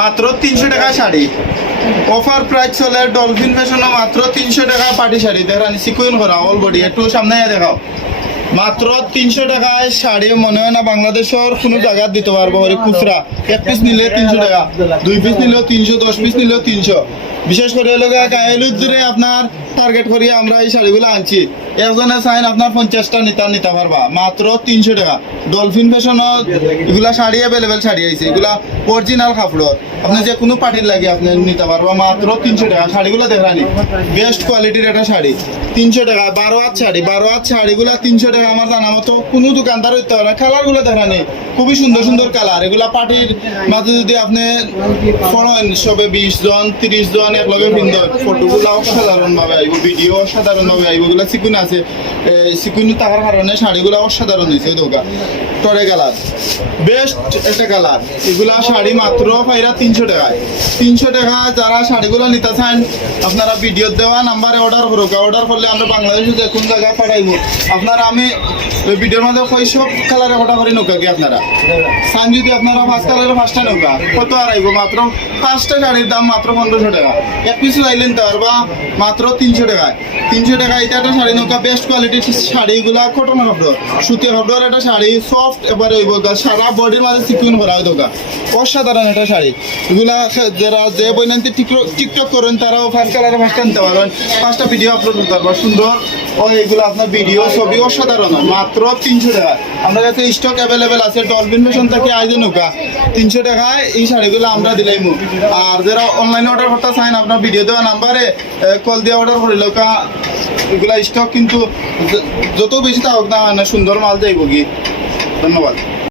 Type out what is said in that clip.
মাত্র তিনশো টাকা শাড়ি। অফার প্রাইস চলে ডলফিন ফ্যাশনে মাত্র তিনশো টাকা পাটি শাড়ি। দেখানি সিকুইন করা অল বডি একটু সামনে দেখাও। মাত্র তিনশো টাকায় শাড়ি মনে হয় না বাংলাদেশের কোনো জায়গায় দিতে পারব খুচরা। এক পিস নিলে তিনশো টাকা, দুই পিস নিলেও তিনশো, দশ পিস নিলেও তিনশো। বিশেষ করে হলো গায়েলুদ্দুরে আপনার টার্গেট করিয়ে আমরা এই শাড়িগুলো আনছি। একজনে চাইন আপনার পঞ্চাশটা নিতে নিতে পারবা। মাত্র তিনশো টাকা। ডলফিন ফ্যাশনত এগুলা শাড়ি অ্যাভেলেবেল শাড়ি আইছে। এগুলা অরিজিনাল কাপড় আপনি যে কোনো পার্টির লাগে আপনি নিতে পারবা। মাত্র তিনশো টাকা। শাড়িগুলো দেখানি। বেস্ট কোয়ালিটির একটা শাড়ি। তিনশো টাকা। বারো হাত শাড়ি। বারো হাত শাড়িগুলা তিনশো টাকা আমার জানা মতো কোনো দোকানদার হইতে পারে কালারগুলো দেখানি। খুবই সুন্দর সুন্দর কালার। এগুলা পার্টির মাঝে যদি আপনি ফোন সবে বিশ জন, তিরিশ জন, একলগে পিন্ধন ফটোগুলো অসাধারণ ভাবে আইব ভিডিও অসাধারণ ভাবে আইব, এগুলা সিকুইন আছে থাকার কারণে শাড়িগুলো অসাধারণ হয়েছে দোকান টরে কালার। বেস্ট একটা কালার। এগুলা শাড়ি মাত্র তিনশো টাকায়। তিনশো টাকা যারা শাড়িগুলো নিতে চান আপনারা ভিডিও দেওয়া নাম্বারে অর্ডার করুক। অর্ডার করলে আমরা বাংলাদেশে যে কোন জায়গায় পাঠাইব, আপনারা আমি ওই ভিডিওর মধ্যে কই সব কালারে অর্ডার করে নৌকা কি আপনারা? চান যদি আপনারা পাঁচ কালারের পাঁচটা নৌকা। কত আর আইব? মাত্র পাঁচটা শাড়ির দাম মাত্র পনেরোশো টাকা। এক পিস লাইলেন তো বা মাত্র তিনশো টাকায়। তিনশো টাকা এটা একটা শাড়ি নৌকা বেস্ট কোয়ালিটির শাড়িগুলা কটন কাপড় সুতি কাপড়ের একটা শাড়ি সফট এবারে হইব গা, সারা বডির মাঝে সিকুইন ভরা হয় দোকা অসাধারণ একটা শাড়ি। এগুলা যারা যে বইনান্তি টিকটক করেন তারাও ফার্স্ট কালারে ফার্স্ট আনতে পারবেন পাঁচটা ভিডিও আপলোড করতে পারবেন সুন্দর। ও এগুলো আপনার ভিডিও ছবি অসাধারণ মাত্র তিনশো টাকা। আমাদের কাছে স্টক অ্যাভেলেবেল আছে ডলফিন ফ্যাশন থেকে আইজে নৌকা তিনশো টাকায় এই শাড়িগুলো আমরা দিলাইমু। আর যারা অনলাইনে অর্ডার করতে চান আপনার ভিডিও দেওয়া নাম্বারে কল দিয়ে অর্ডার করে লোকা এগুলা স্টক কিন্তু যত বেশি মানে সুন্দর মাল যাইব কি? ধন্যবাদ।